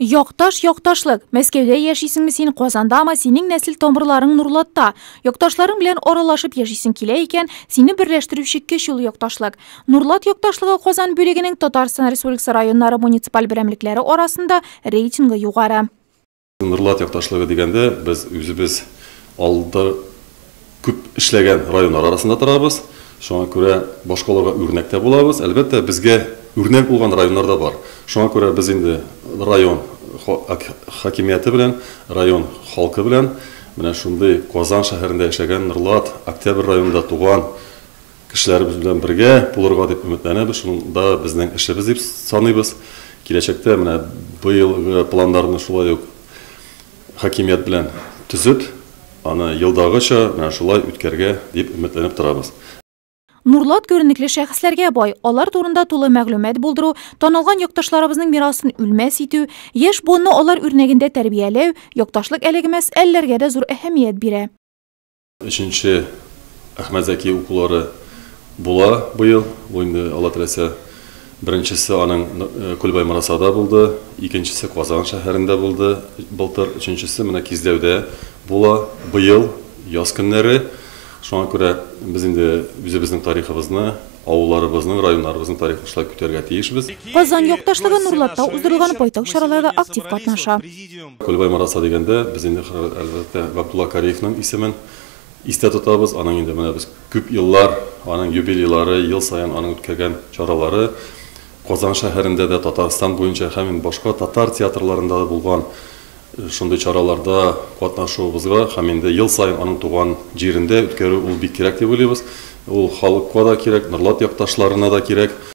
Yoqtaş, Мәскәүдә яшисеңме син Казанда, ама синең нәсел тамырларың Нурлатта. Yoqtaшларың белән аралашып яшисең килә икән, сине берләштерүче көч ул yoqtaшлык. Нурлат yoqtaшлыгы Казан бүлегенең Татарстан Республикасы районнары муниципаль берәмлекләре арасында рейтингы югары. Нурлат yoqtaшлыгы дигәндә, без үзебез алда күп эшләгән районнар арасында торабыз. Шуңа күрә башкаларга үрнәктә булабыз. Әлбәттә, безгә үрнәк булган районнар да бар. Шуңа күрә без инде район хакимияте белән, район халкы белән, менә шундый Казан шәһәрендә яшәгән Нурлат, Октябрь районында туган кешеләребез белән бергә булырга дип өметләнәбез. Шунда безнең эшебез дип саныйбыз. Киләчәктә менә быел планнарны шулай ук хакимият белән төзеп, аны елдагыча менә шулай үткәргә дип өметләнеп торабыз. Нурлат күренекле шәхесләргә бай, алар турында тулы мәгълүмат булдыру, танылган якташларыбызның мирасын үлмәс итү, яшь буынны алар үрнәгендә тәрбияләү, якташлык әлеге мәсьәләләргә дә зур әһәмият бирә. 3нче Әхмәт Зәки укулары була быел. Бу инде Алла теләсә, беренчесе аның Күлбай Марасада булды, икенчесе Казан шәһәрендә булды, былтыр, өченчесе менә Киздәүдә була быел яз көннәре. Шуңа күрә без инде үзебезнең тарихыбызны, авылларыбызның, районнарыбызның тарихын шулай күтәрергә тиешбез. Казан якташлыгы Нурлатта уздырылган байтак чараларда актив катнаша. Күлбай Мараса дигәндә, без инде әлбәттә Габдулла Кариевның исемен истә тотабыз. Аның инде менә без күп еллар, аның юбилейлары, ел саен аның үткәргән чаралары Казан шәһәрендә дә, Татарстан буенча һәм башка татар театрларында да булган шундый чараларда катнашуыбызга һәм инде ел саен аның туган җирендә үткәрү ул бик кирәк дип уйлыйбыз. Ул халыкка да кирәк, Нурлат якташларына да кирәк.